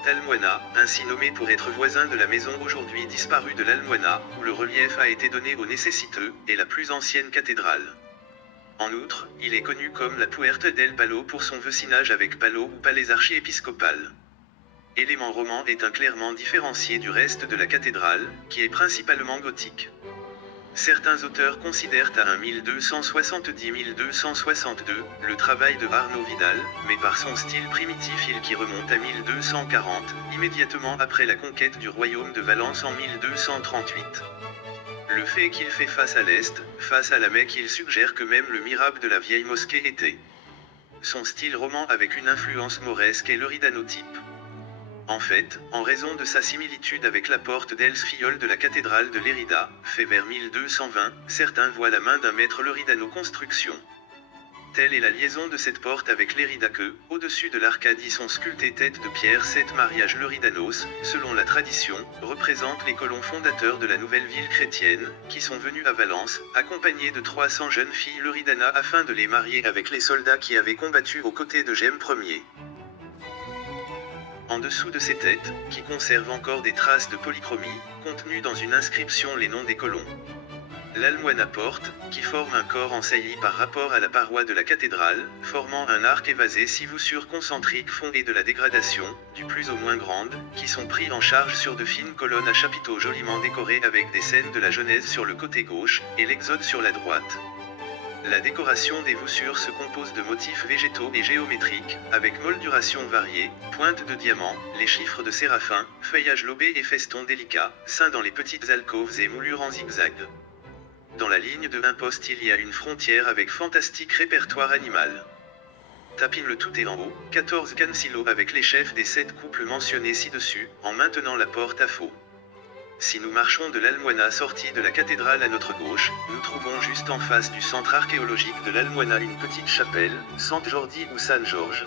porte Almoina, ainsi nommée pour être voisin de la maison aujourd'hui disparue de l'Almoina, où le relief a été donné aux nécessiteux, est la plus ancienne cathédrale. En outre, il est connu comme la Puerta del Palo pour son voisinage avec Palo ou palais archiépiscopal. Élément roman est clairement différencié du reste de la cathédrale, qui est principalement gothique. Certains auteurs considèrent à 1270-1262 le travail de Arnaud Vidal, mais par son style primitif qui remonte à 1240, immédiatement après la conquête du royaume de Valence en 1238. Le fait qu'il fait face à l'est, face à la Mecque, il suggère que même le mihrab de la vieille mosquée était. Son style roman avec une influence mauresque est l'euridanotype. En fait, en raison de sa similitude avec la porte d'Els Fiol de la cathédrale de Lérida, fait vers 1220, certains voient la main d'un maître Loridano construction. Telle est la liaison de cette porte avec Lérida que, au-dessus de l'arcade y sont sculptées têtes de pierre 7 mariages Loridanos, selon la tradition, représentent les colons fondateurs de la nouvelle ville chrétienne, qui sont venus à Valence, accompagnés de 300 jeunes filles Loridana afin de les marier avec les soldats qui avaient combattu aux côtés de Gemme Ier. En dessous de ces têtes, qui conservent encore des traces de polychromie, contenues dans une inscription les noms des colons. L'Almoina porte, qui forme un corps en saillie par rapport à la paroi de la cathédrale, formant un arc évasé 6 voussures concentriques fondées de la dégradation, du plus au moins grande, qui sont pris en charge sur de fines colonnes à chapiteaux joliment décorées avec des scènes de la Genèse sur le côté gauche, et l'Exode sur la droite. La décoration des voussures se compose de motifs végétaux et géométriques, avec moldurations variées, pointes de diamants, les chiffres de séraphin, feuillages lobés et festons délicats, ceints dans les petites alcôves et moulures en zigzag. Dans la ligne de imposte il y a une frontière avec fantastique répertoire animal. Tapine le tout est en haut, 14 cansilos avec les chefs des 7 couples mentionnés ci-dessus, en maintenant la porte à faux. Si nous marchons de l'Almoina sortie de la cathédrale à notre gauche, nous trouvons juste en face du centre archéologique de l'Almoina une petite chapelle, Sant Jordi ou San George.